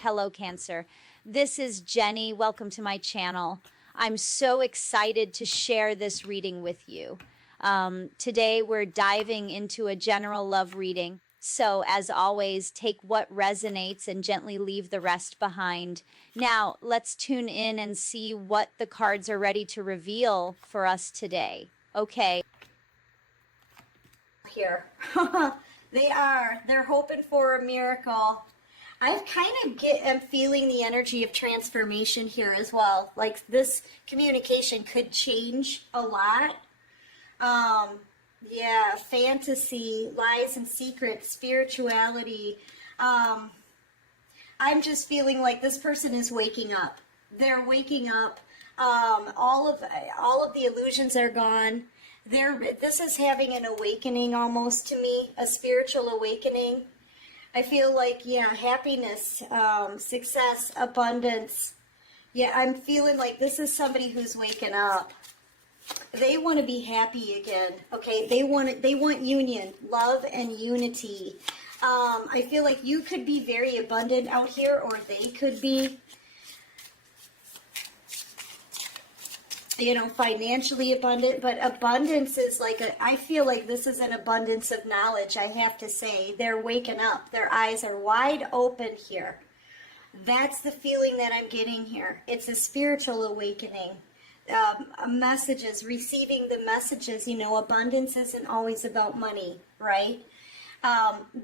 Hello, Cancer. This is Jenny. Welcome to my channel. I'm so excited to share this reading with you. Today, we're diving into a general love reading. So, as always, take what resonates and gently leave the rest behind. Now, let's tune in and see what the cards are ready to reveal for us today. Okay. Here. They're hoping for a miracle. I've kind of am feeling the energy of transformation here as well. Like this communication could change a lot. Yeah, fantasy, lies and secrets, spirituality. I'm just feeling like this person is waking up. They're waking up. All of the illusions are gone. This is having an awakening almost to me, a spiritual awakening. I feel like, yeah, happiness, success, abundance. Yeah, I'm feeling like this is somebody who's waking up. They want to be happy again, okay? They want union, love, and unity. I feel like you could be very abundant out here, or they could be, you know, financially abundant, but abundance is like I feel like this is an abundance of knowledge, I have to say. They're waking up. Their eyes are wide open here. That's the feeling that I'm getting here. It's a spiritual awakening. Messages, receiving the messages, you know, abundance isn't always about money, right?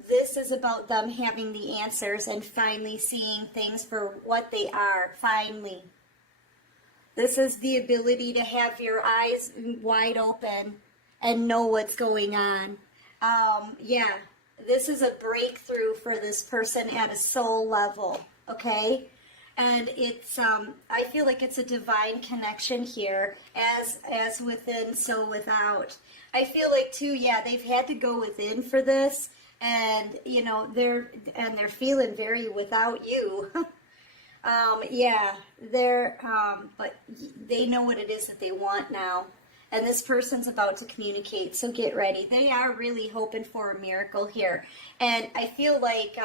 This is about them having the answers and finally seeing things for what they are, finally. This is the ability to have your eyes wide open and know what's going on. Yeah, this is a breakthrough for this person at a soul level, okay? And it's, I feel like it's a divine connection here, as within, so without. I feel like too, yeah, they've had to go within for this, and you know, they're feeling very without you. Yeah, but they know what it is that they want now. And this person's about to communicate, so get ready. They are really hoping for a miracle here. And I feel like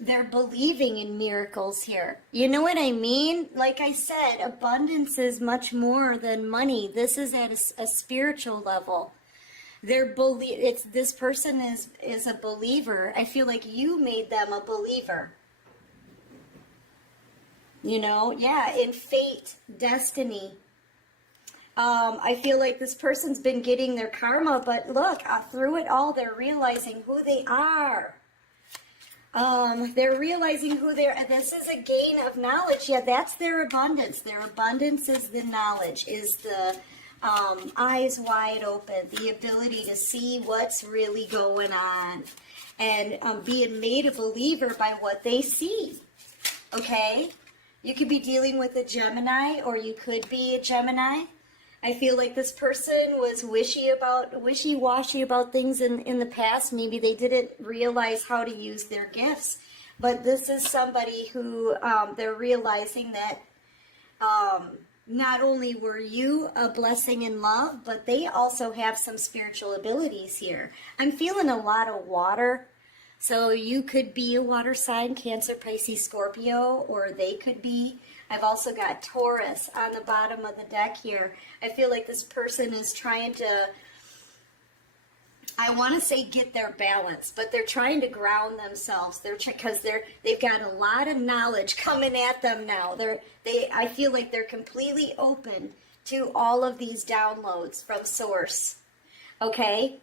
they're believing in miracles here. You know what I mean? Like I said, abundance is much more than money. This is at a spiritual level. This person is a believer. I feel like you made them a believer. You know, yeah, in fate, destiny. I feel like this person's been getting their karma, but look, through it all, they're realizing who they are. They're realizing who they are. This is a gain of knowledge. Yeah, that's their abundance. Their abundance is the knowledge, is the eyes wide open, the ability to see what's really going on, and being made a believer by what they see. Okay? You could be dealing with a Gemini, or you could be a Gemini. I feel like this person was wishy-washy about things in the past. Maybe they didn't realize how to use their gifts. But this is somebody who they're realizing that not only were you a blessing in love, but they also have some spiritual abilities here. I'm feeling a lot of water. So you could be a water sign, Cancer, Pisces, Scorpio, or they could be. I've also got Taurus on the bottom of the deck here. I feel like this person is trying to, I want to say get their balance, but they're trying to ground themselves. Because they've got a lot of knowledge coming at them now. I feel like they're completely open to all of these downloads from Source. Okay?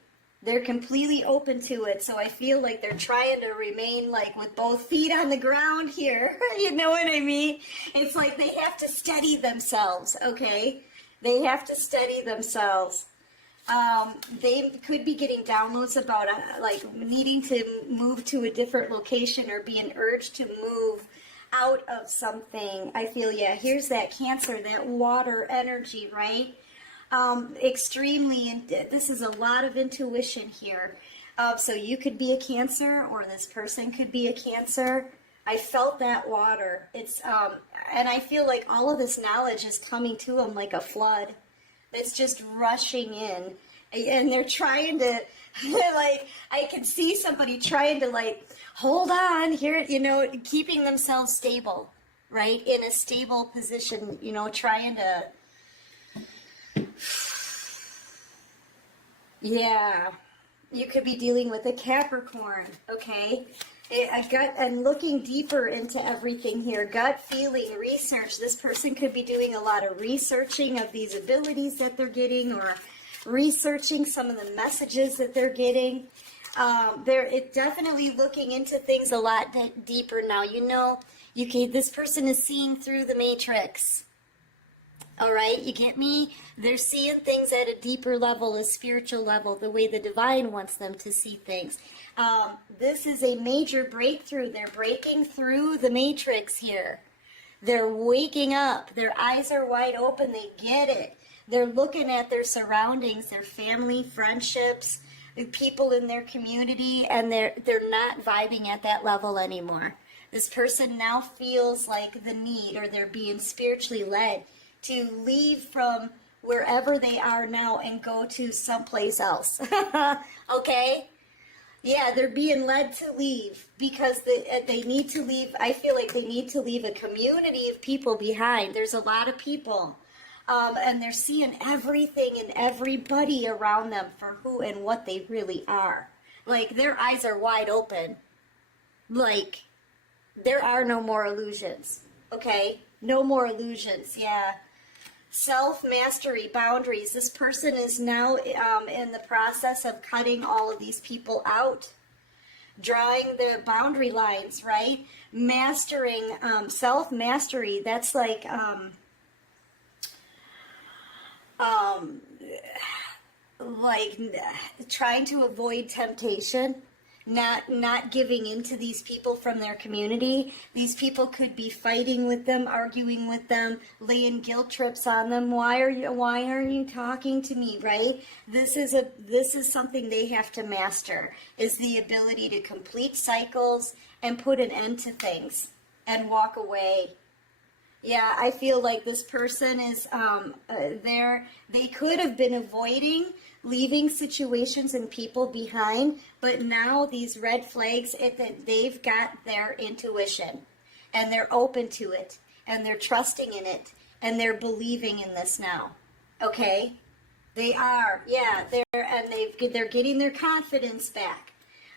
They're completely open to it, so I feel like they're trying to remain like with both feet on the ground here. You know what I mean? It's like they have to steady themselves, okay? They have to steady themselves. They could be getting downloads about like needing to move to a different location or being urged to move out of something. I feel, yeah, here's that Cancer, that water energy, right? Extremely, this is a lot of intuition here. So you could be a Cancer, or this person could be a Cancer. I felt that water. It's, and I feel like all of this knowledge is coming to them like a flood. It's just rushing in. and they're trying to, like, I can see somebody trying to, like, hold on here, you know, keeping themselves stable, right? In a stable position, you know, trying to, yeah, you could be dealing with a Capricorn, okay? I'm looking deeper into everything here. Gut feeling, research. This person could be doing a lot of researching of these abilities that they're getting, or researching some of the messages that they're getting. They're definitely looking into things a lot deeper now. You know, this person is seeing through the matrix. All right, you get me? They're seeing things at a deeper level, a spiritual level, the way the divine wants them to see things. This is a major breakthrough. They're breaking through the matrix here. They're waking up. Their eyes are wide open. They get it. They're looking at their surroundings, their family, friendships, the people in their community, and they're not vibing at that level anymore. This person now feels like the need, or they're being spiritually led to leave from wherever they are now and go to someplace else. Okay? Yeah, they're being led to leave because they need to leave. I feel like they need to leave a community of people behind. There's a lot of people. And they're seeing everything and everybody around them for who and what they really are. Like, their eyes are wide open. Like, there are no more illusions. Okay? No more illusions, yeah. Self-mastery, boundaries. This person is now in the process of cutting all of these people out. Drawing the boundary lines, right? Mastering, self-mastery. That's like... like trying to avoid temptation, not giving in to these people from their community. These people could be fighting with them, arguing with them, laying guilt trips on them. Why aren't you talking to me, right? This is something they have to master, is the ability to complete cycles and put an end to things and walk away. Yeah, I feel like this person is they could have been avoiding leaving situations and people behind, but now these red flags, they've got their intuition, and they're open to it, and they're trusting in it, and they're believing in this now. Okay? They are. Yeah, they're getting their confidence back.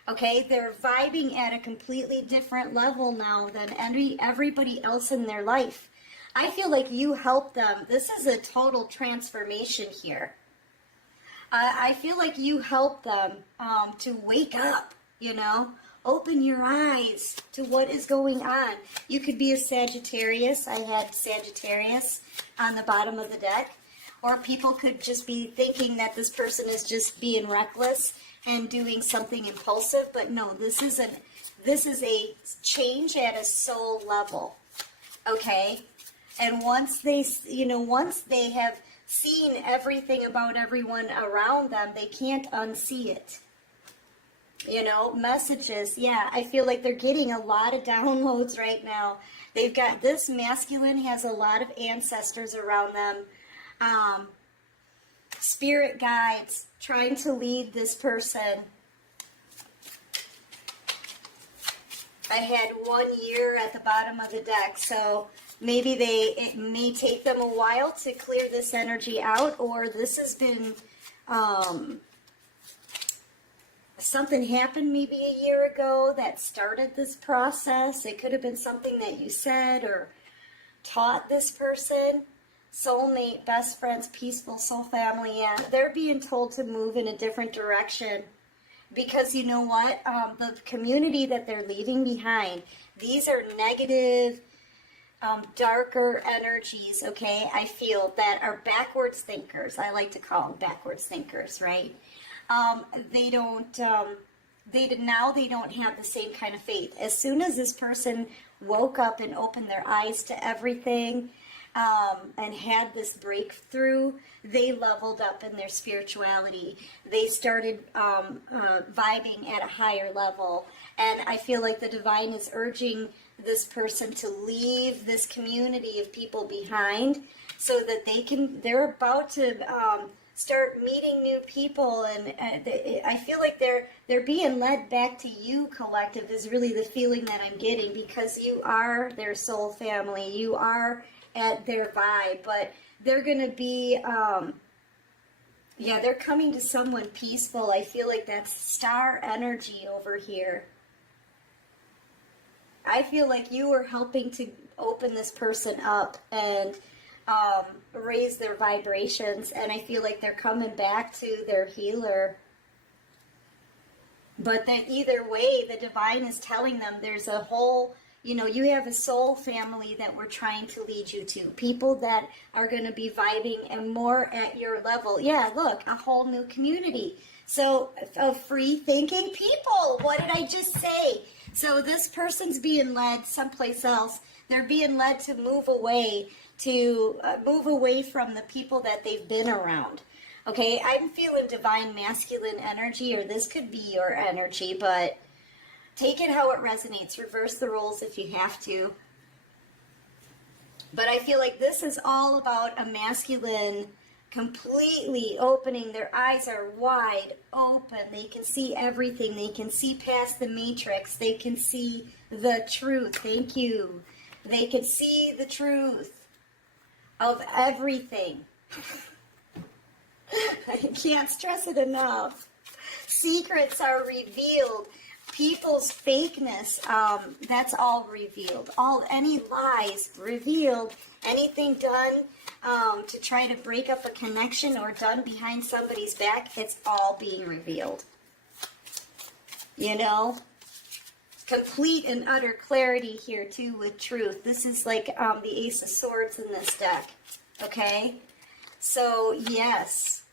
Okay? They're vibing at a completely different level now than everybody else in their life. I feel like you helped them. This is a total transformation here. I feel like you helped them to wake up, you know, open your eyes to what is going on. You could be a Sagittarius. I had Sagittarius on the bottom of the deck. Or people could just be thinking that this person is just being reckless and doing something impulsive. But no, this is a change at a soul level. Okay? And once they have seen everything about everyone around them, they can't unsee it. You know, messages. Yeah, I feel like they're getting a lot of downloads right now. They've got this masculine has a lot of ancestors around them. Spirit guides trying to lead this person. I had 1 year at the bottom of the deck, so maybe it may take them a while to clear this energy out, or this has been, something happened maybe a year ago that started this process. It could have been something that you said or taught this person. Soulmate, best friends, peaceful soul family, yeah. They're being told to move in a different direction. Because you know what? The community that they're leaving behind, these are negative, darker energies, okay? I feel that are backwards thinkers. I like to call them backwards thinkers, right? They don't have the same kind of faith. As soon as this person woke up and opened their eyes to everything, and had this breakthrough, they leveled up in their spirituality. They started vibing at a higher level. And I feel like the divine is urging this person to leave this community of people behind so that they're about to start meeting new people, and I feel like they're being led back to you, collective, is really the feeling that I'm getting, because you are their soul family. You are at their vibe, but they're going to be, yeah, they're coming to someone peaceful. I feel like that's star energy over here. I feel like you are helping to open this person up and raise their vibrations, and I feel like they're coming back to their healer. But then either way, the divine is telling them there's a whole, you have a soul family that we're trying to lead you to. People that are going to be vibing and more at your level. Yeah, look, a whole new community. So, of free thinking people. What did I just say? So this person's being led someplace else. They're being led to move away from the people that they've been around. Okay, I'm feeling divine masculine energy, or this could be your energy, but take it how it resonates. Reverse the roles if you have to. But I feel like this is all about a masculine completely opening. Their eyes are wide open. They can see everything. They can see past the matrix. They can see the truth. Thank you. They can see the truth of everything. I can't stress it enough. Secrets are revealed. People's fakeness, that's all revealed. Any lies revealed. Anything done to try to break up a connection or done behind somebody's back, it's all being revealed. Complete and utter clarity here too with truth. This is like the Ace of Swords in this deck. Okay? So, yes.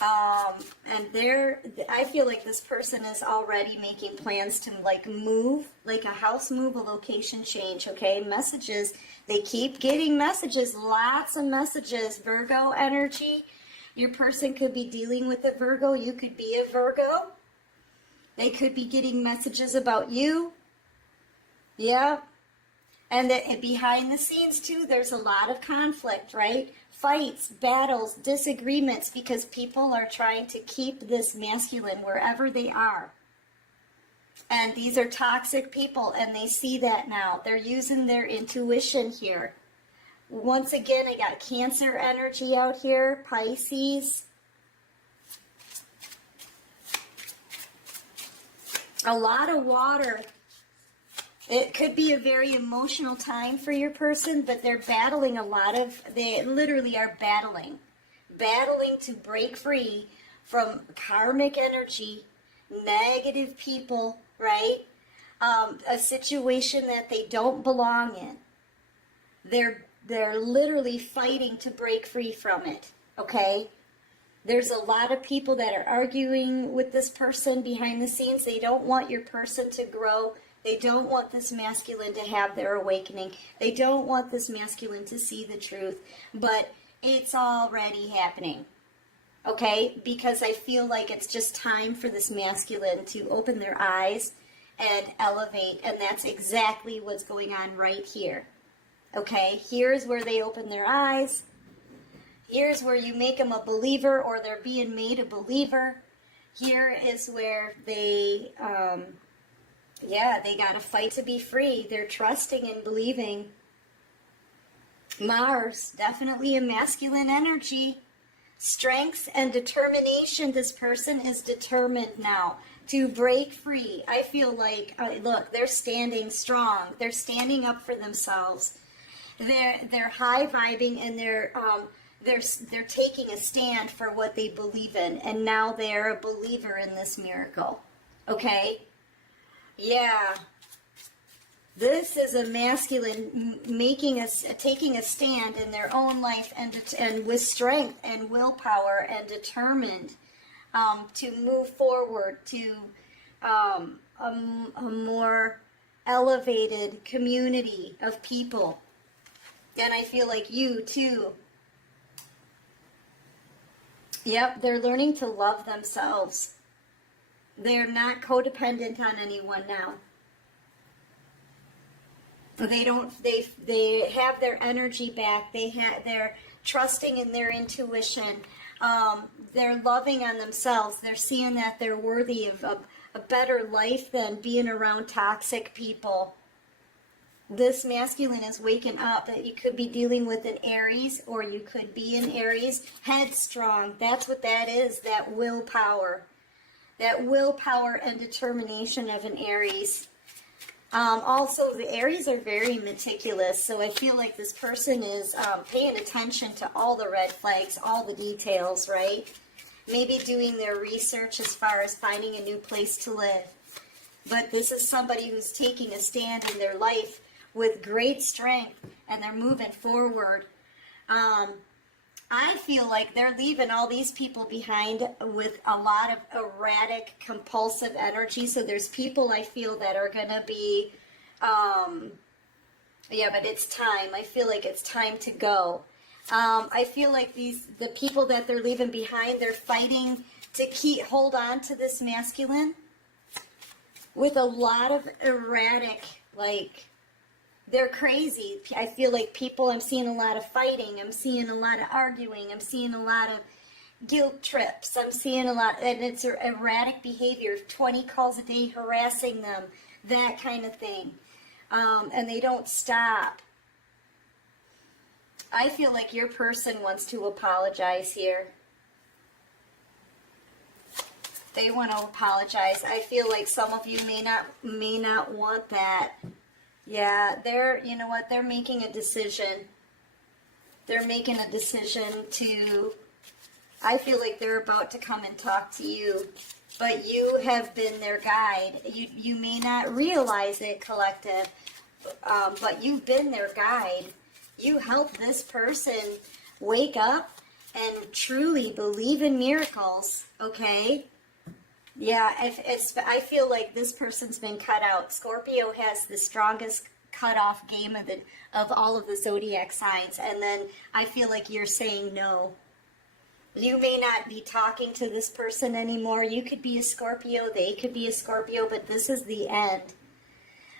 And I feel like this person is already making plans to move, like a house move, a location change, okay? Messages, they keep getting messages, lots of messages. Virgo energy, your person could be dealing with a Virgo, you could be a Virgo. They could be getting messages about you. Yeah. And behind the scenes too, there's a lot of conflict, right? Fights, battles, disagreements, because people are trying to keep this masculine wherever they are. And these are toxic people, and they see that now. They're using their intuition here. Once again, I got Cancer energy out here, Pisces. A lot of water. It could be a very emotional time for your person, but they're battling they literally are battling to break free from karmic energy, negative people, right? A situation that they don't belong in. They're literally fighting to break free from it, okay? There's a lot of people that are arguing with this person behind the scenes. They don't want your person to grow. They don't want this masculine to have their awakening. They don't want this masculine to see the truth. But it's already happening, okay? Because I feel like it's just time for this masculine to open their eyes and elevate. And that's exactly what's going on right here, okay? Here's where they open their eyes. Here's where you make them a believer, or they're being made a believer. Here is where they... they got to fight to be free. They're trusting and believing. Mars, definitely a masculine energy. Strength and determination. This person is determined now to break free. I feel like, look, they're standing strong. They're standing up for themselves. They're high vibing, and they're taking a stand for what they believe in. And now they're a believer in this miracle. Okay? Yeah, this is a masculine taking a stand in their own life and with strength and willpower and determined to move forward to a more elevated community of people. And I feel like you too. Yep, they're learning to love themselves. They're not codependent on anyone now. They have their energy back. They're trusting in their intuition. They're loving on themselves. They're seeing that they're worthy of a better life than being around toxic people. This masculine is waking up that you could be dealing with an Aries, or you could be an Aries. Headstrong, that's what that is, that willpower. That willpower and determination of an Aries. Also, the Aries are very meticulous, so I feel like this person is paying attention to all the red flags, all the details, right? Maybe doing their research as far as finding a new place to live. But this is somebody who's taking a stand in their life with great strength, and they're moving forward. I feel like they're leaving all these people behind with a lot of erratic, compulsive energy. So there's people I feel that are going to be, yeah, but it's time. I feel like it's time to go. I feel like the people that they're leaving behind, they're fighting to hold on to this masculine with a lot of erratic, like, they're crazy. I feel like I'm seeing a lot of fighting. I'm seeing a lot of arguing. I'm seeing a lot of guilt trips. I'm seeing a lot, and it's erratic behavior, 20 calls a day harassing them, that kind of thing. And they don't stop. I feel like your person wants to apologize here. They want to apologize. I feel like some of you may not want that. Yeah, you know what, they're making a decision. They're making a decision I feel like they're about to come and talk to you, but you have been their guide. You may not realize it, collective, but you've been their guide. You help this person wake up and truly believe in miracles, okay? Yeah, I feel like this person's been cut out. Scorpio has the strongest cutoff game of all of the zodiac signs, and then I feel like you're saying no. You may not be talking to this person anymore. You could be a Scorpio, they could be a Scorpio, but this is the end.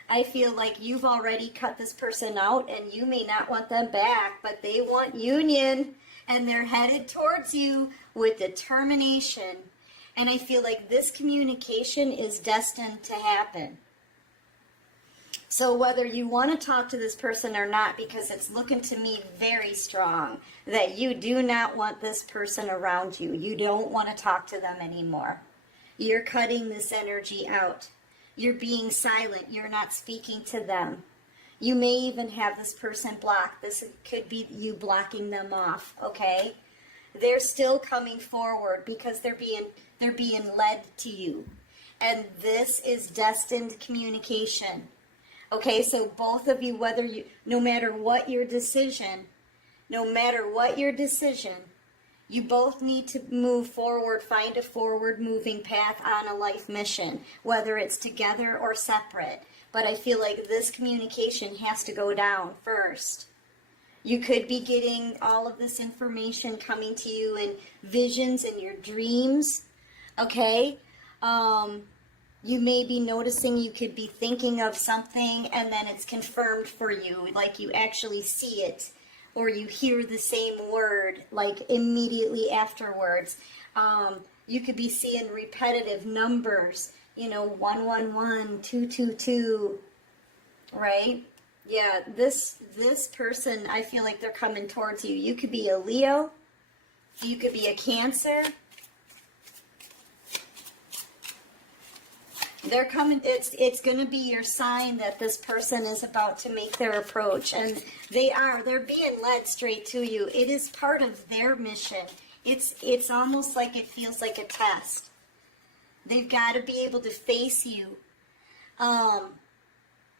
I feel like you've already cut this person out, and you may not want them back, but they want union, and they're headed towards you with determination. And I feel like this communication is destined to happen. So whether you want to talk to this person or not, because it's looking to me very strong that you do not want this person around you. You don't want to talk to them anymore. You're cutting this energy out. You're being silent. You're not speaking to them. You may even have this person blocked. This could be you blocking them off, okay? They're still coming forward because they're being led to you. And this is destined communication. Okay, so both of you, no matter what your decision, you both need to move forward, find a forward moving path on a life mission, whether it's together or separate. But I feel like this communication has to go down first. You could be getting all of this information coming to you in visions and your dreams, okay? You may be noticing you could be thinking of something and then it's confirmed for you, like you actually see it, or you hear the same word, like immediately afterwards. You could be seeing repetitive numbers, 111, 222, right? Yeah, this person, I feel like they're coming towards you. You could be a Leo. You could be a Cancer. They're coming, it's going to be your sign that this person is about to make their approach. And they're being led straight to you. It is part of their mission. It's almost like it feels like a test. They've got to be able to face you.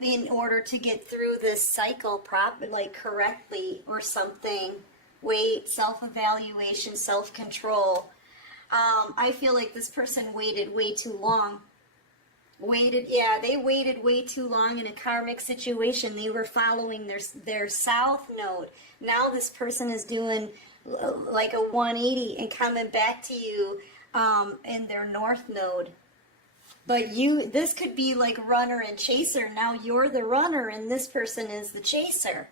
In order to get through this cycle correctly or something. Wait, self-evaluation, self-control. I feel like this person waited way too long. They waited way too long in a karmic situation. They were following their south node. Now this person is doing like a 180 and coming back to you in their north node. But this could be like runner and chaser. Now you're the runner and this person is the chaser.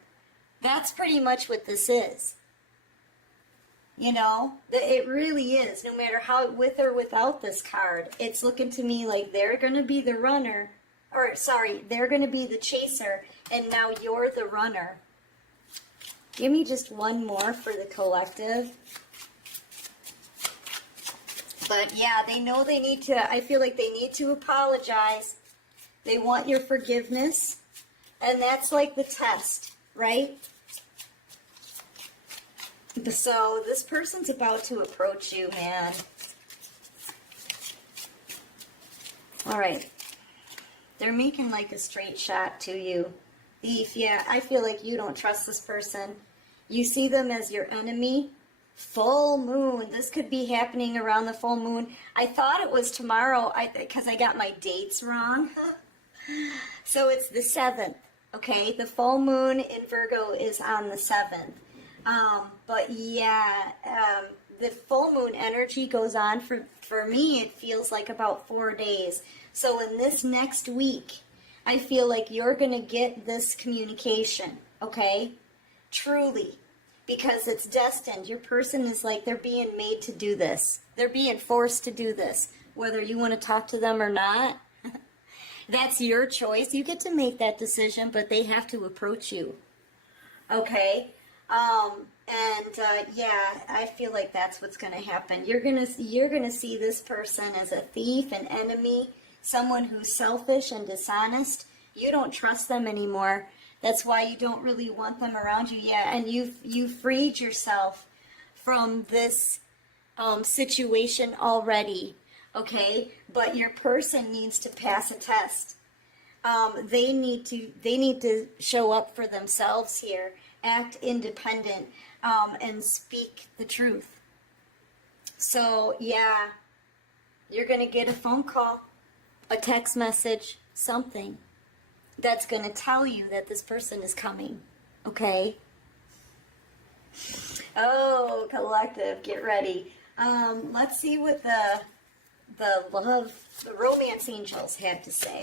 That's pretty much what this is. You know, it really is. No matter how, with or without this card, it's looking to me like they're going to be the runner, or sorry, they're going to be the chaser, and now you're the runner. Give me just one more for the collective. But yeah, they know they need to, I feel like they need to apologize. They want your forgiveness. And that's like the test, right? So this person's about to approach you, man. All right. They're making like a straight shot to you. Thief, yeah, I feel like you don't trust this person. You see them as your enemy. Full moon. This could be happening around the full moon. I thought it was tomorrow because I got my dates wrong. So it's the 7th, okay? The full moon in Virgo is on the 7th. But yeah, the full moon energy goes on for me, it feels like about 4 days. So in this next week, I feel like you're going to get this communication, okay? Truly. Because it's destined. Your person is like, they're being made to do this. They're being forced to do this. Whether you want to talk to them or not, that's your choice. You get to make that decision, but they have to approach you. Okay? Yeah, I feel like that's what's going to happen. You're gonna see this person as a thief, an enemy, someone who's selfish and dishonest. You don't trust them anymore. That's why you don't really want them around you yet. And you've freed yourself from this situation already, okay? But your person needs to pass a test. They need to show up for themselves here, act independent, and speak the truth. So yeah, you're gonna get a phone call, a text message, something that's going to tell you that this person is coming, okay? Oh, collective, get ready. Let's see what the romance angels have to say.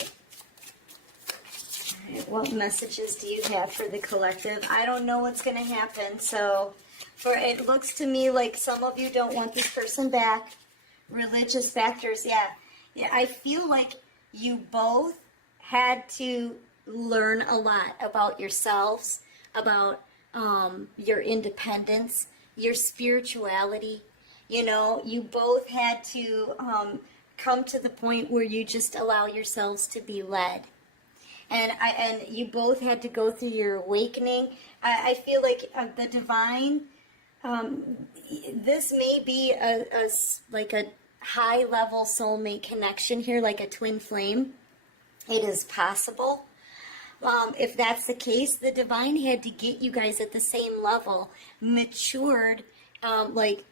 All right, what messages do you have for the collective? I don't know what's going to happen, so it looks to me like some of you don't want this person back. Religious factors, yeah. I feel like you both had to learn a lot about yourselves, about your independence, your spirituality. You know, you both had to come to the point where you just allow yourselves to be led. And you both had to go through your awakening. I feel like the divine, this may be like a high-level soulmate connection here, like a twin flame. It is possible. If that's the case, the divine had to get you guys at the same level, matured, like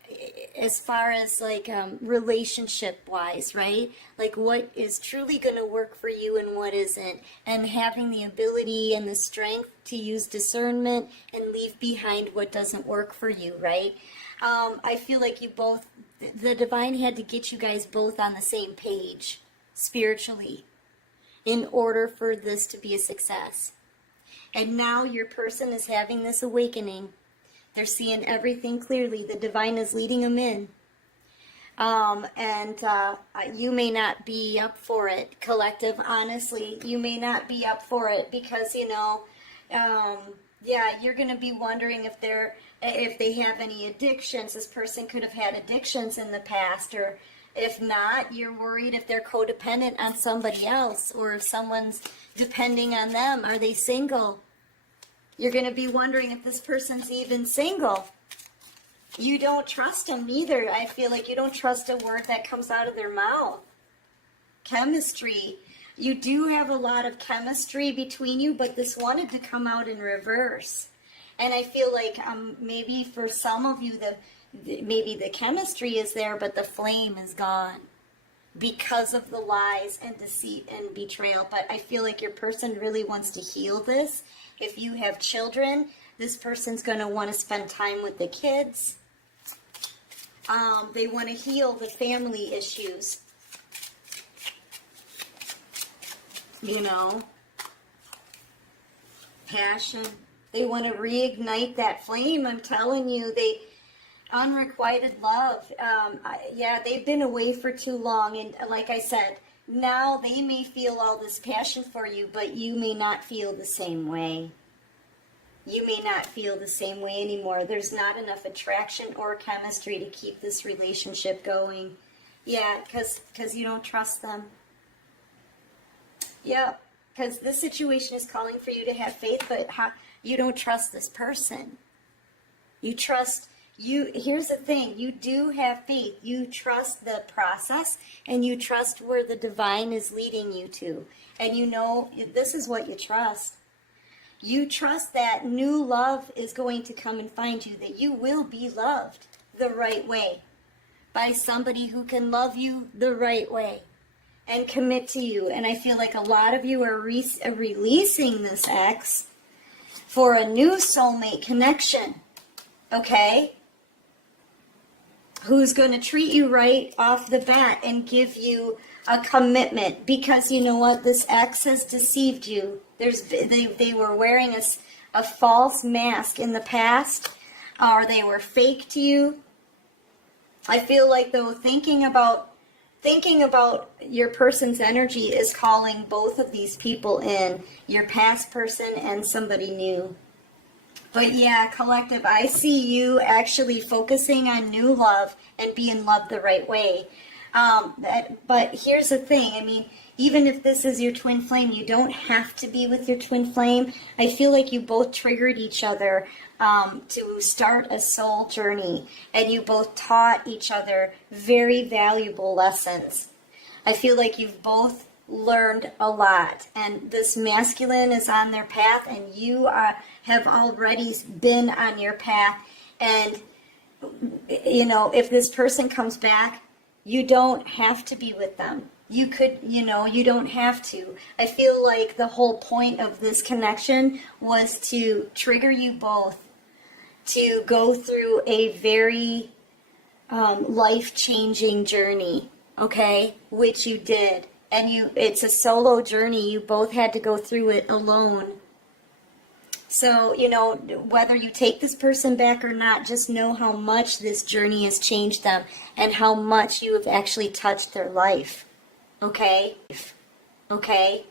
as far as like relationship-wise, right? Like what is truly going to work for you and what isn't, and having the ability and the strength to use discernment and leave behind what doesn't work for you, right? I feel like you both, the divine had to get you guys both on the same page spiritually in order for this to be a success. And now your person is having this awakening. They're seeing everything clearly. The divine is leading them in. You may not be up for it, collective, honestly. You may not be up for it because, you know, yeah, you're going to be wondering if they have any addictions. This person could have had addictions in the past, or if not, you're worried if they're codependent on somebody else, or if someone's depending on them. Are they single? You're going to be wondering if this person's even single. You don't trust them neither. I feel like you don't trust a word that comes out of their mouth. Chemistry. You do have a lot of chemistry between you, but this wanted to come out in reverse. And I feel like maybe for some of you, maybe the chemistry is there, but the flame is gone because of the lies and deceit and betrayal. But I feel like your person really wants to heal this. If you have children, this person's going to want to spend time with the kids. They want to heal the family issues. You know, passion. They want to reignite that flame. I'm telling you, Unrequited love. Yeah, they've been away for too long. And like I said, now they may feel all this passion for you, but you may not feel the same way. You may not feel the same way anymore. There's not enough attraction or chemistry to keep this relationship going. Yeah, because you don't trust them. Yeah, because this situation is calling for you to have faith, but you don't trust this person. You trust, here's the thing, you do have faith. You trust the process, and you trust where the divine is leading you to. And you know, this is what you trust. You trust that new love is going to come and find you, that you will be loved the right way by somebody who can love you the right way and commit to you. And I feel like a lot of you are releasing this ex for a new soulmate connection, okay? Who's going to treat you right off the bat and give you a commitment, because you know what? This ex has deceived you. They were wearing a false mask in the past, or they were fake to you. I feel like, though, thinking about your person's energy is calling both of these people in, your past person and somebody new. But yeah, collective, I see you actually focusing on new love and being loved the right way. But here's the thing, I mean, even if this is your twin flame, you don't have to be with your twin flame. I feel like you both triggered each other to start a soul journey, and you both taught each other very valuable lessons. I feel like you've both learned a lot, and this masculine is on their path, and you have already been on your path. And you know, if this person comes back, you don't have to be with them. You could, you know, you don't have to. I feel like the whole point of this connection was to trigger you both to go through a very life-changing journey, okay? Which you did. And it's a solo journey. You both had to go through it alone. So, you know, whether you take this person back or not, just know how much this journey has changed them and how much you have actually touched their life. Okay? Okay?